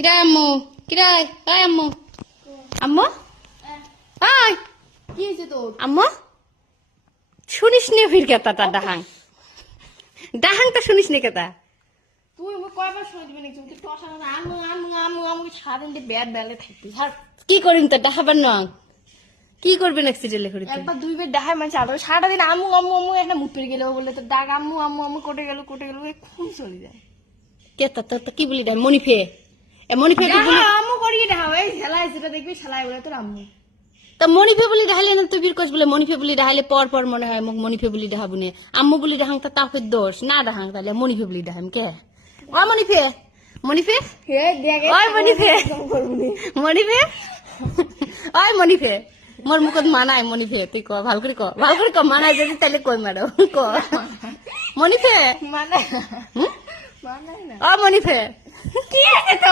কিরা আম্মু কিরাই আয় আম্মু আম্মু আয় কি হয়েছে তোর? আম্মু শুনিস নি ফির কেতা তা ডাহাং ডাহাং তা শুনিস নি কেতা তুই আমার কয়বার শুনবি নাকি? তুমি টসা না আমু আমু আমু আমু সারাদিন দিয়ে ব্যাট বেলে থাকবি। ছাড়। কি করিম তা ডাহাবার নং কি করবেন অ্যাক্সিডেন্টে করিতে একবার দুইবার দেখায় মানে চালাবে সারাদিন আমু আমু আমু একটা মুখ পেরে গেল বলে তো ডাক আমু আমু আমু কোটে গেল খুন চলে যায়। কেতা তো কি বলি ডাই মনিফে এ মনিফে তো বলি আমু করিয়ে দেখাও এই খেলায় যেটা দেখবি খেলায় বলে তোর আম্মু। তা মনিফে বলি ডাহাইলে না তুই বিরকস বলে মনিফে বলি ডাহাইলে পর পর মনে হয় মোক মনিফে বলি ডাহাবুনে আম্মু বলি ডাহাং তা তাফের দোষ না ডাহাং তাহলে মনিফে বলি ডাহাম কে ও মনিফে মনিফে হে দেখে ওই মনিফে মনিফে ওই মনিফে মোর মুখত মানায় মনিফে তুই ক ভাল করে ক মানায় যদি তাহলে কই মারো ক মনিফে মানে মানে না ও মনিফে কি আছে তো